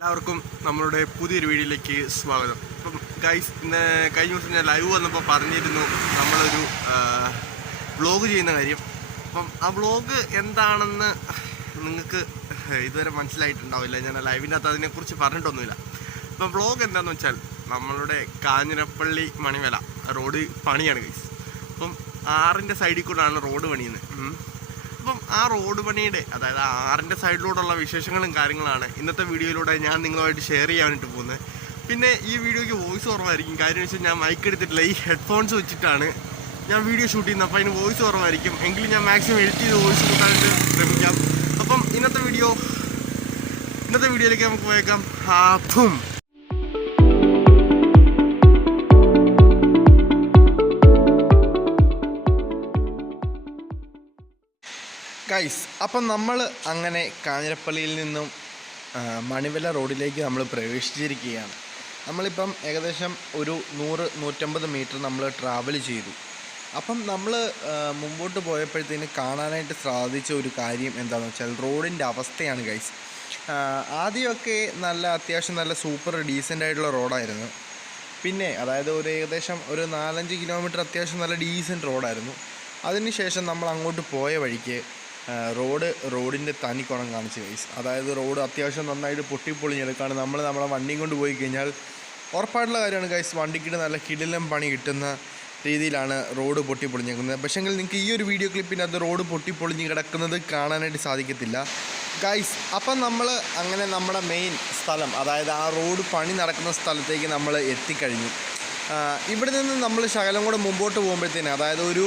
എല്ലാവർക്കും നമ്മളുടെ പുതിയൊരു വീഡിയോയിലേക്ക് സ്വാഗതം. അപ്പം ഗൈസ്, ഇന്ന് കഴിഞ്ഞ ദിവസം ഞാൻ ലൈവ് വന്നപ്പോൾ പറഞ്ഞിരുന്നു നമ്മളൊരു വ്ളോഗ് ചെയ്യുന്ന കാര്യം. അപ്പം ആ വ്ളോഗ് എന്താണെന്ന് നിങ്ങൾക്ക് ഇതുവരെ മനസ്സിലായിട്ടുണ്ടാവില്ല. ഞാൻ ലൈവിൻ്റെ അകത്ത് അതിനെക്കുറിച്ച് പറഞ്ഞിട്ടൊന്നുമില്ല. അപ്പം വ്ളോഗ് എന്താണെന്ന് വെച്ചാൽ നമ്മളുടെ കാഞ്ഞിരപ്പള്ളി മണിമല റോഡ് പണിയാണ് ഗൈസ്. അപ്പം 6ൻ്റെ സൈഡിൽ കൂടെയാണ് റോഡ് പണിയുന്നത്. അപ്പം ആ റോഡ് പണിയുടെ, അതായത് 6ൻ്റെ സൈഡിലൂടെയുള്ള വിശേഷങ്ങളും കാര്യങ്ങളാണ് ഇന്നത്തെ വീഡിയോയിലൂടെ ഞാൻ നിങ്ങളുമായിട്ട് ഷെയർ ചെയ്യാനായിട്ട് പോകുന്നത്. പിന്നെ ഈ വീഡിയോയ്ക്ക് വോയിസ് കുറവായിരിക്കും. കാര്യം വെച്ചാൽ ഞാൻ മൈക്ക് എടുത്തിട്ടില്ല, ഈ ഹെഡ്ഫോൺസ് വെച്ചിട്ടാണ് ഞാൻ വീഡിയോ ഷൂട്ട് ചെയ്യുന്നത്. അപ്പോൾ അതിന് വോയിസ് കുറവായിരിക്കും. എങ്കിലും ഞാൻ മാക്സിമം എഡിറ്റ് ചെയ്ത് വോയിസ് കൂട്ടാനായിട്ട് ശ്രമിക്കാം. അപ്പം ഇന്നത്തെ വീഡിയോയിലേക്ക് നമുക്ക് പോയേക്കാം. അപ്പം ഗൈസ്, അപ്പം നമ്മൾ അങ്ങനെ കാഞ്ഞിരപ്പള്ളിയിൽ നിന്നും മണിമല റോഡിലേക്ക് നമ്മൾ പ്രവേശിച്ചിരിക്കുകയാണ്. നമ്മളിപ്പം ഏകദേശം ഒരു 100-150 മീറ്റർ നമ്മൾ ട്രാവൽ ചെയ്തു. അപ്പം നമ്മൾ മുമ്പോട്ട് പോയപ്പോഴത്തേന് കാണാനായിട്ട് സാധിച്ച ഒരു കാര്യം എന്താണെന്ന് വെച്ചാൽ റോഡിൻ്റെ അവസ്ഥയാണ് ഗൈസ്. ആദ്യമൊക്കെ അത്യാവശ്യം നല്ല സൂപ്പർ ഡീസൻ്റ് ആയിട്ടുള്ള റോഡായിരുന്നു. പിന്നെ അതായത് ഏകദേശം ഒരു 4-5 കിലോമീറ്റർ അത്യാവശ്യം നല്ല ഡീസൻറ്റ് റോഡായിരുന്നു. അതിനുശേഷം നമ്മൾ അങ്ങോട്ട് പോയ വഴിക്ക് റോഡിൻ്റെ തനിക്കുണം കാണിച്ച് ഗൈസ്. അതായത് റോഡ് അത്യാവശ്യം നന്നായിട്ട് പൊട്ടിപ്പൊളിഞ്ഞെടുക്കാണ്. നമ്മളെ വണ്ടിയും കൊണ്ട് പോയി കഴിഞ്ഞാൽ ഉറപ്പായിട്ടുള്ള കാര്യമാണ് ഗൈസ്, വണ്ടിക്കിട്ട് നല്ല കിടിലം പണി കിട്ടുന്ന രീതിയിലാണ് റോഡ് പൊട്ടിപ്പൊളിഞ്ഞേക്കുന്നത്. പക്ഷേങ്കിൽ നിങ്ങൾക്ക് ഈ ഒരു വീഡിയോ ക്ലിപ്പിനകത്ത് റോഡ് പൊട്ടിപ്പൊളിഞ്ഞ് കിടക്കുന്നത് കാണാനായിട്ട് സാധിക്കത്തില്ല ഗൈസ്. അപ്പം നമ്മൾ അങ്ങനെ നമ്മുടെ മെയിൻ സ്ഥലം, അതായത് ആ റോഡ് പണി നടക്കുന്ന സ്ഥലത്തേക്ക് നമ്മൾ എത്തിക്കഴിഞ്ഞു. ഇവിടെ നിന്ന് നമ്മൾ ശകലം കൂടെ മുമ്പോട്ട് പോകുമ്പോഴത്തേന്, അതായത് ഒരു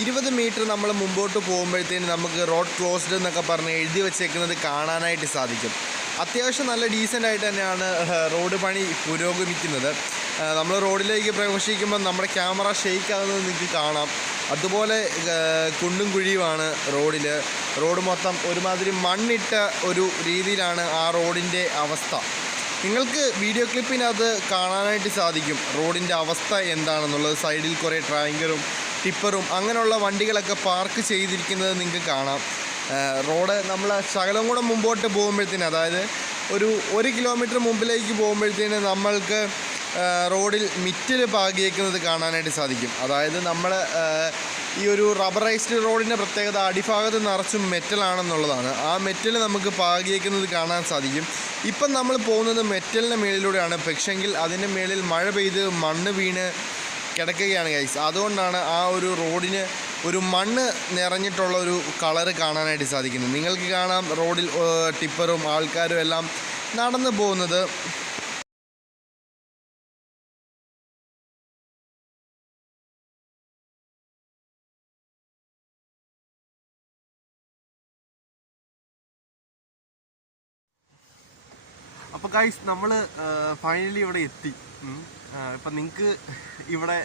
20 മീറ്റർ നമ്മൾ മുമ്പോട്ട് പോകുമ്പോഴത്തേന് നമുക്ക് റോഡ് ക്ലോസ്ഡ് എന്നൊക്കെ പറഞ്ഞ് എഴുതി വെച്ചേക്കുന്നത് കാണാനായിട്ട് സാധിക്കും. അത്യാവശ്യം നല്ല ഡീസൻ്റ് ആയിട്ട് തന്നെയാണ് റോഡ് പണി പുരോഗമിക്കുന്നത്. നമ്മൾ റോഡിലേക്ക് പ്രവേശിക്കുമ്പോൾ നമ്മുടെ ക്യാമറ ഷെയ്ക്ക് ആകുന്നത് നിങ്ങൾക്ക് കാണാം. അതുപോലെ കുണ്ടും കുഴിയുമാണ് റോഡ് മൊത്തം ഒരുമാതിരി മണ്ണിട്ട ഒരു രീതിയിലാണ് ആ റോഡിൻ്റെ അവസ്ഥ. നിങ്ങൾക്ക് വീഡിയോ ക്ലിപ്പിനകത്ത് കാണാനായിട്ട് സാധിക്കും റോഡിൻ്റെ അവസ്ഥ എന്താണെന്നുള്ളത്. സൈഡിൽ കുറേ ട്രാങ്കറും ടിപ്പറും അങ്ങനെയുള്ള വണ്ടികളൊക്കെ പാർക്ക് ചെയ്തിരിക്കുന്നത് നിങ്ങൾക്ക് കാണാം. റോഡ് നമ്മൾ ശകലം കൂടെ മുമ്പോട്ട് പോകുമ്പോഴത്തേന്, അതായത് ഒരു 1 കിലോമീറ്റർ മുമ്പിലേക്ക് പോകുമ്പോഴത്തേന് നമ്മൾക്ക് റോഡിൽ മിറ്റൽ പാകിയേക്കുന്നത് കാണാനായിട്ട് സാധിക്കും. അതായത് നമ്മൾ ഈ ഒരു റബ്ബറൈസ്ഡ് റോഡിൻ്റെ പ്രത്യേകത അടിഭാഗത്ത് നിറച്ചും മെറ്റലാണെന്നുള്ളതാണ്. ആ മെറ്റൽ നമുക്ക് പാകിയേക്കുന്നത് കാണാൻ സാധിക്കും. ഇപ്പം നമ്മൾ പോകുന്നത് മെറ്റലിൻ്റെ മേളിലൂടെയാണ്. പക്ഷെങ്കിൽ അതിൻ്റെ മേളിൽ മഴ പെയ്ത് മണ്ണ് വീണ് കിടക്കുകയാണ് ഗൈസ്. അതുകൊണ്ടാണ് ആ ഒരു റോഡിന് ഒരു മണ്ണ് നിറഞ്ഞിട്ടുള്ള ഒരു കളറ് കാണാനായിട്ട് സാധിക്കുന്നത്. നിങ്ങൾക്ക് കാണാം റോഡിൽ ടിപ്പറും ആൾക്കാരും എല്ലാം നടന്നു പോകുന്നത്. അപ്പോൾ ഗൈസ്, നമ്മൾ ഫൈനലി ഇവിടെ എത്തി. ഇപ്പം നിങ്ങൾക്ക് ഇവിടെ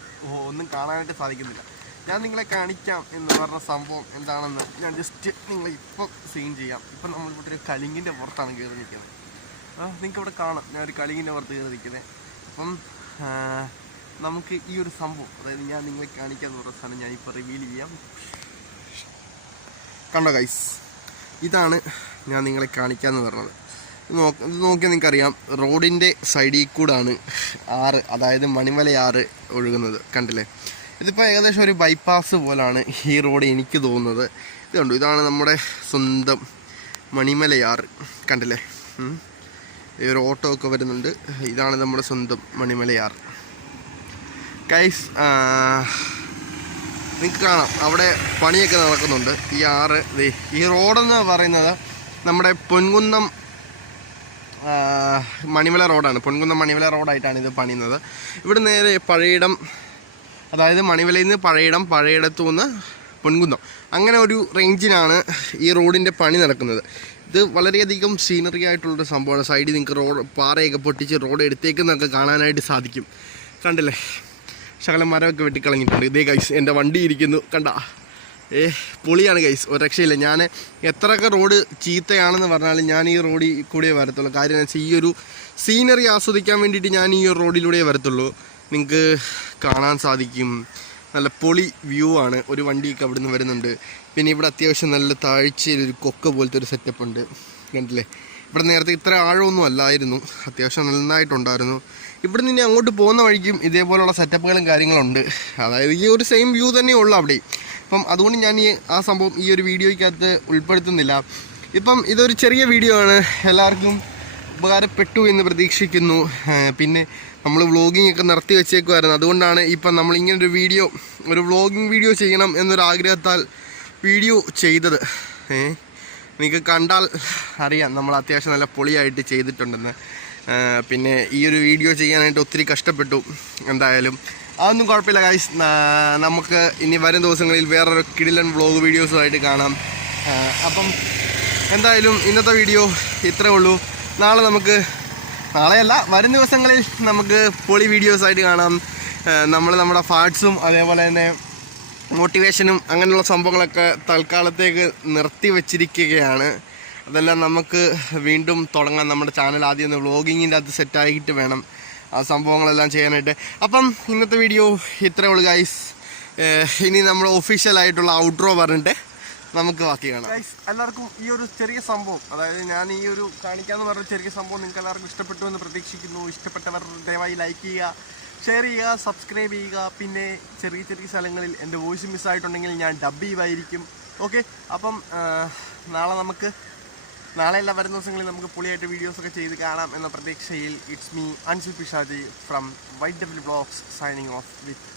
ഒന്നും കാണാനായിട്ട് സാധിക്കുന്നില്ല. ഞാൻ നിങ്ങളെ കാണിക്കാം എന്ന് പറഞ്ഞ സംഭവം എന്താണെന്ന് ഞാൻ ജസ്റ്റ് നിങ്ങളെ ഇപ്പോൾ സീൻ ചെയ്യാം. ഇപ്പം നമ്മളിവിടെ ഒരു കലിങ്ങിൻ്റെ പുറത്താണ് കയറി നിൽക്കുന്നത്. നിങ്ങൾക്ക് ഇവിടെ കാണാം ഞാൻ ഒരു കലിങ്ങിൻ്റെ പുറത്ത് കയറി നിൽക്കുന്നത്. അപ്പം നമുക്ക് ഈ ഒരു സംഭവം, അതായത് ഞാൻ നിങ്ങളെ കാണിക്കാമെന്ന് പറഞ്ഞ സാധനം ഞാനിപ്പോൾ റിവീൽ ചെയ്യാം. കണ്ടോ ഗൈസ്, ഇതാണ് ഞാൻ നിങ്ങളെ കാണിക്കാമെന്ന് പറഞ്ഞത്. നോക്കിയാൽ നിങ്ങൾക്കറിയാം റോഡിൻ്റെ സൈഡിൽ കൂടാണ് ആറ്, അതായത് മണിമലയാറ് ഒഴുകുന്നത്. കണ്ടില്ലേ? ഇതിപ്പോൾ ഏകദേശം ഒരു ബൈപ്പാസ് പോലാണ് ഈ റോഡ് എനിക്ക് തോന്നുന്നത്. ഇത് കണ്ടു, ഇതാണ് നമ്മുടെ സ്വന്തം മണിമലയാറ്. കണ്ടില്ലേ? ഈ ഒരു ഓട്ടോ ഒക്കെ വരുന്നുണ്ട്. ഇതാണ് നമ്മുടെ സ്വന്തം മണിമലയാറ് ഗൈസ്. നിങ്ങൾക്ക് കാണാം അവിടെ പണിയൊക്കെ നടക്കുന്നുണ്ട്. ഈ റോഡെന്ന് പറയുന്നത് നമ്മുടെ പൊൻകുന്നം മണിമല റോഡാണ്. പൊൻകുന്നം മണിമല റോഡായിട്ടാണ് ഇത് പണിയുന്നത്. ഇവിടെ നേരെ പഴയിടം, അതായത് മണിമലയിൽ നിന്ന് പഴയിടത്തു നിന്ന് പൊൻകുന്നം, അങ്ങനെ ഒരു റേഞ്ചിലാണ് ഈ റോഡിൻ്റെ പണി നടക്കുന്നത്. ഇത് വളരെയധികം സീനറി ആയിട്ടുള്ളൊരു സംഭവമാണ്. സൈഡിൽ നിങ്ങൾക്ക് പാറയൊക്കെ പൊട്ടിച്ച് റോഡ് എടുത്തേക്കുന്നൊക്കെ കാണാനായിട്ട് സാധിക്കും. കണ്ടില്ലേ? ശകലം മരമൊക്കെ വെട്ടിക്കളഞ്ഞിട്ടുണ്ട്. ഇതേ ഗൈസ് എൻ്റെ വണ്ടി ഇരിക്കുന്നു, കണ്ട? പൊളിയാണ് ഗൈസ്, ഒരു രക്ഷയില്ല. ഞാൻ എത്രയൊക്കെ റോഡ് ചീത്തയാണെന്ന് പറഞ്ഞാലും ഞാൻ ഈ റോഡിൽ കൂടെ വരത്തുള്ളൂ. കാര്യം എന്ന് വെച്ചാൽ ഈ ഒരു സീനറി ആസ്വദിക്കാൻ വേണ്ടിയിട്ട് ഞാൻ ഈ ഒരു റോഡിലൂടെ വരത്തുള്ളൂ. നിങ്ങൾക്ക് കാണാൻ സാധിക്കും നല്ല പൊളി വ്യൂ ആണ്. ഒരു വണ്ടിയൊക്കെ അവിടെ നിന്ന് വരുന്നുണ്ട്. പിന്നെ ഇവിടെ അത്യാവശ്യം നല്ല താഴ്ചയിൽ ഒരു കൊക്ക പോലത്തെ ഒരു സെറ്റപ്പ് ഉണ്ട്. കണ്ടില്ലേ? ഇവിടെ നേരത്തെ ഇത്ര ആഴമൊന്നും അല്ലായിരുന്നു, അത്യാവശ്യം നന്നായിട്ടുണ്ടായിരുന്നു. ഇവിടെ നിന്ന് അങ്ങോട്ട് പോകുന്ന വഴിക്കും ഇതേപോലുള്ള സെറ്റപ്പുകളും കാര്യങ്ങളുണ്ട്. അതായത് ഈ ഒരു സെയിം വ്യൂ തന്നെ ഉള്ളു അവിടെ. അപ്പം അതുകൊണ്ട് ഞാൻ ആ സംഭവം ഈ ഒരു വീഡിയോയ്ക്കകത്ത് ഉൾപ്പെടുത്തുന്നില്ല. ഇപ്പം ഇതൊരു ചെറിയ വീഡിയോ ആണ്, എല്ലാവർക്കും ഉപകാരപ്പെട്ടു എന്ന് പ്രതീക്ഷിക്കുന്നു. പിന്നെ നമ്മൾ വ്ളോഗിങ് ഒക്കെ നിർത്തി വെച്ചേക്കുമായിരുന്നു, അതുകൊണ്ടാണ് ഇപ്പം നമ്മളിങ്ങനൊരു വീഡിയോ, ഒരു വ്ളോഗിങ് വീഡിയോ ചെയ്യണം എന്നൊരാഗ്രഹത്താൽ വീഡിയോ ചെയ്തത്. നിങ്ങൾക്ക് കണ്ടാൽ അറിയാം നമ്മൾ അത്യാവശ്യം നല്ല പൊളിയായിട്ട് ചെയ്തിട്ടുണ്ടെന്ന്. പിന്നെ ഈ ഒരു വീഡിയോ ചെയ്യാനായിട്ട് ഒത്തിരി കഷ്ടപ്പെട്ടു. എന്തായാലും അതൊന്നും കുഴപ്പമില്ല ഗൈസ്. നമുക്ക് ഇനി വരും ദിവസങ്ങളിൽ വേറൊരു കിടിലൻ വ്ളോഗ് വീഡിയോസുമായിട്ട് കാണാം. അപ്പം എന്തായാലും ഇന്നത്തെ വീഡിയോ ഇത്രേ ഉള്ളൂ. നാളെയല്ല, വരും ദിവസങ്ങളിൽ നമുക്ക് പൊളി വീഡിയോസായിട്ട് കാണാം. നമ്മുടെ ഫാട്സും അതേപോലെ തന്നെ മോട്ടിവേഷനും അങ്ങനെയുള്ള സംഭവങ്ങളൊക്കെ തൽക്കാലത്തേക്ക് നിർത്തി വച്ചിരിക്കുകയാണ്. അതെല്ലാം നമുക്ക് വീണ്ടും തുടങ്ങാം. നമ്മുടെ ചാനൽ ആദ്യം ഒന്ന് വ്ളോഗിങ്ങിൻ്റെ അത് സെറ്റായിട്ട് വേണം ആ സംഭവങ്ങളെല്ലാം ചെയ്യാനായിട്ട്. അപ്പം ഇന്നത്തെ വീഡിയോ ഇത്രേ ഉള്ളൂ ഗൈസ്. ഇനി നമ്മൾ ഒഫീഷ്യലായിട്ടുള്ള ഔട്ട്രോ പറഞ്ഞിട്ട് നമുക്ക് ബാക്കി കാണാം. ഗൈസ്, എല്ലാവർക്കും ഈ ഒരു ചെറിയ സംഭവം, അതായത് ഞാൻ ഈ ഒരു കാണിക്കാമെന്ന് പറഞ്ഞ ചെറിയ സംഭവം നിങ്ങൾക്ക് എല്ലാവർക്കും ഇഷ്ടപ്പെട്ടു എന്ന് പ്രതീക്ഷിക്കുന്നു. ഇഷ്ടപ്പെട്ടവർ ദയവായി ലൈക്ക് ചെയ്യുക, ഷെയർ ചെയ്യുക, സബ്സ്ക്രൈബ് ചെയ്യുക. പിന്നെ ചെറിയ ചെറിയ സ്ഥലങ്ങളിൽ എൻ്റെ വോയിസ് മിസ്സായിട്ടുണ്ടെങ്കിൽ ഞാൻ ഡബ് ചെയ്യുമായിരിക്കും. ഓക്കെ, അപ്പം നാളെയല്ല വരുന്ന ദിവസങ്ങളിൽ നമുക്ക് പൊളിയായിട്ട് വീഡിയോസൊക്കെ ചെയ്ത് കാണാം എന്ന പ്രതീക്ഷയിൽ it's me Ansil Pishaji from white W vlogs signing off with